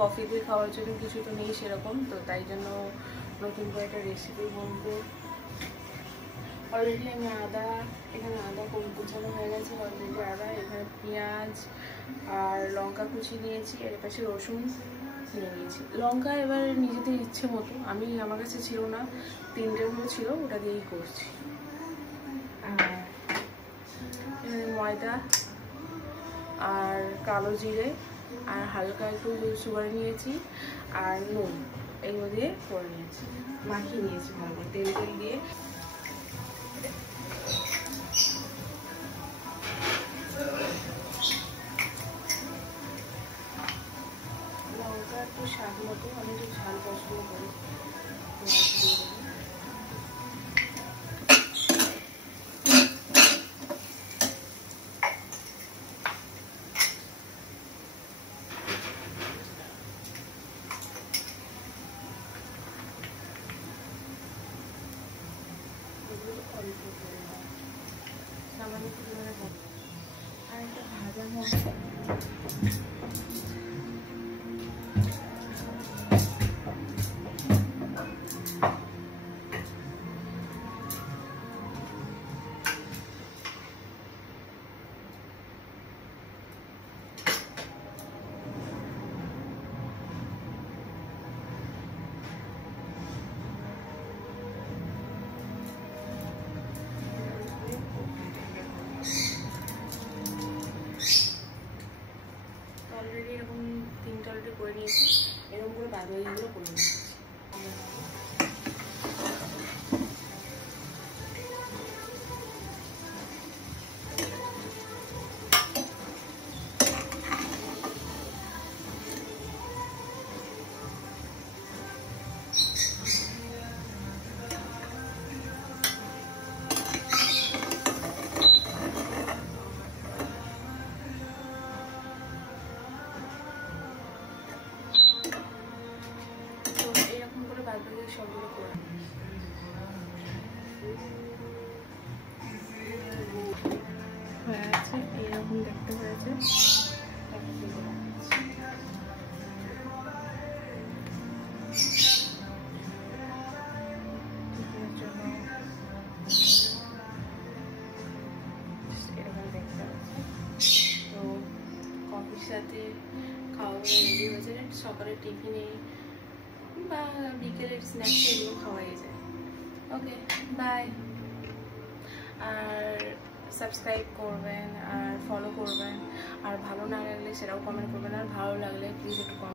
Coffee দিয়ে খাওয়ার জন্য কিছু তো নেই সেরকম, তো তাই জন্য নতুন করে একটা রেসিপি বলবো। অলরেডি আমি এখানে আদা কুচানো হয়ে গেছে অলরেডি, আদা, এখানে পেঁয়াজ আর লঙ্কা কুচি নিয়েছি, এর পাশে রসুন নিয়ে নিয়েছি। লঙ্কা এবার নিজেদের ইচ্ছে মতো, আমার কাছে ছিল না, 3টে গুলো ছিল, ওটা দিয়েই করছি। আর এখানে ময়দা আর কালো জিরে আর হালকা একটু সুগার নিয়েছি আর নুন, এগুলো দিয়ে করে নিয়েছি, মাখিয়ে নিয়েছি ভালো করে তেল দিয়ে। লঙ্কা একটু স্বাদ মতো, আমি একটু ঝাল পছন্দ করি, সামান্য পরিমাণে আর একটা ভাজা মশলা। অলরেডি এরকম 3টা অলরেডি করে নিয়েছি, এরকম করে বাদবাকিগুলো করে নিয়েছি। সবগুলো করে হয়ে আছে, এইরকম দেখতে হয়েছে। তো কফির সাথে খাওয়া রেডি হয়েছে, সকালের টিফিনে বা বিকেলের স্ন্যাক্স এগুলো খাওয়াই যায়। ওকে, বাই। আর সাবস্ক্রাইব করবেন আর ফলো করবেন, আর ভালো না লাগলে সেটাও কমেন্ট করবেন, আর ভালো লাগলে প্লিজ একটু